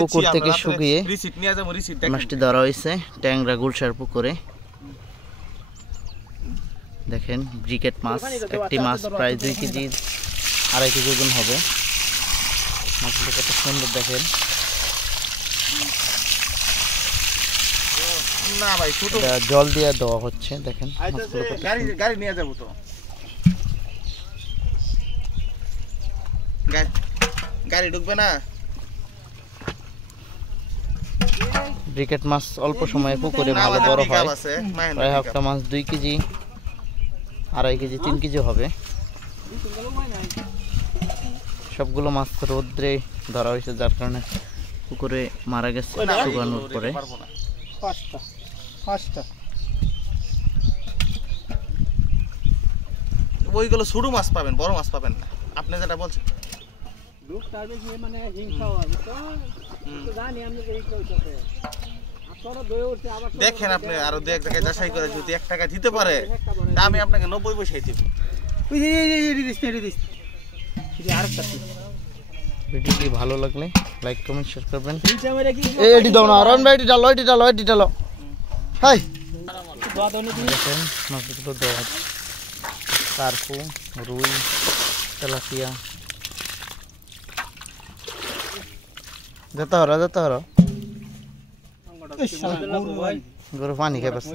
পুকুর থেকে শুকিয়ে মাছটি ধরা হয়েছে ট্যাংরা গুলশার পুকুরে। দেখেন ব্রিকেট মাছ, একটি মাছ প্রায় 2 কেজি 2.5 কেজি ওজন হবে। মাছগুলো কত সুন্দর দেখেন। জল দিয়ে দেওয়া হচ্ছে দেখেন। গাড়ি নিয়ে যাবো তো, গাড়ি ঢুকবে না। ব্রিকেট মাছ অল্প সময়ে পুকুরে ভালো বড় হয়। প্রায় একটা মাছ 2 কেজি 2.5 কেজি 3 কেজি হবে। সবগুলো মাছ রোদ্রে ধরা হয়েছে, যার কারণে পুকুরে মারা গেছে শুকানোর পরে। ওইগুলো ছোট মাছ পাবেন, বড় মাছ পাবেন না। আপনি যেটা বলছেন দেখেন, আপনি আরো 2 এক জায়গায় যাচাই করে যদি 1 টাকা দিতে পারে তা আমি আপনাকে 90 পয়সায় দিব। ভিডিওটি ভালো লাগলে লাইক কমেন্ট শেয়ার করবেন। এটি দাও না, আরন ভাই, এটি ডালো। হাই দেখেন মাছগুলো দেওয়া হচ্ছে। কার্পু, রুই, তেলাপিয়া। যেতে হলো গরু পানি খাই পাচ্ছে।